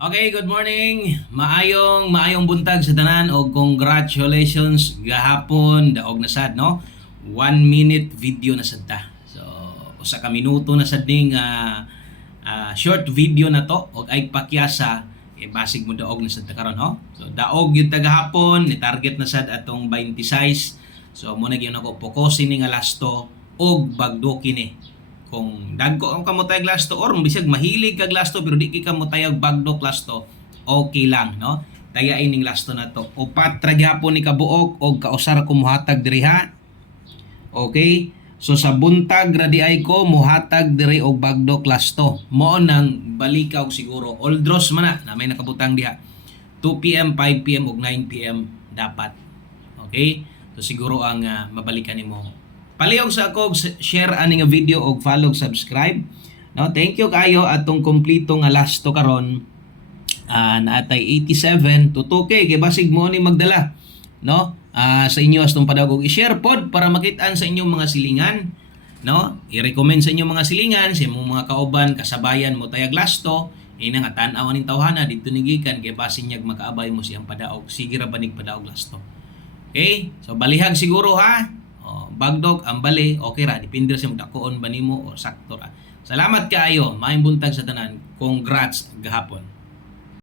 Okay, good morning. Maayong buntag sa tanan og congratulations gahapon daog na sad no. 1 minute video na sad ta. So usa ka minuto na sad ning short video na to og ay pakyasa basig mo daog na sad ta karon no. So daog gyud ta gahapon ni target na sad atong 26. So mo na gyud ako fokusin ni nga lasto og bagdo kini kung dagko ang kamutay glasto or bisag mahilig kag lasto pero di kay kamutay og bagdok lasto, okay lang no. Tayain ning lasto na to. Upat ra gyapon ni kabuok og kausar ko muhatag diri ha. Okay? So sa buntag ra di ay ko muhatag diri og bagdok lasto. Mao nang balikaw siguro. All draws man na may nakabutang diha. 2 PM, 5 PM ug 9 PM dapat. Okay? So siguro ang mabalikan nimo. Palihog sa ako share ani nga video og follow subscribe. No, thank you kayo atong kompleto nga lasto karon. Naatay 87 to 2K kay basig mo ni magdala, no? Sa inyo astong padagog i-share pod para makitaan sa inyong mga silingan, no? I-recommend sa inyong mga silingan sa imong mga kauban kasabayan mo tayag lasto. Ina nga tan-aw ning tawhana didto ni gikan kay basin nyag makaabay mo siyang padaog. Sige ra banig padaog lasto. Okay? So balihag siguro ha. Bagdog ang bali okay ra depende sa magdakoon ba nimo o sakto ra. Salamat kaayo, maayong buntag sa tanan. Congrats gahapon.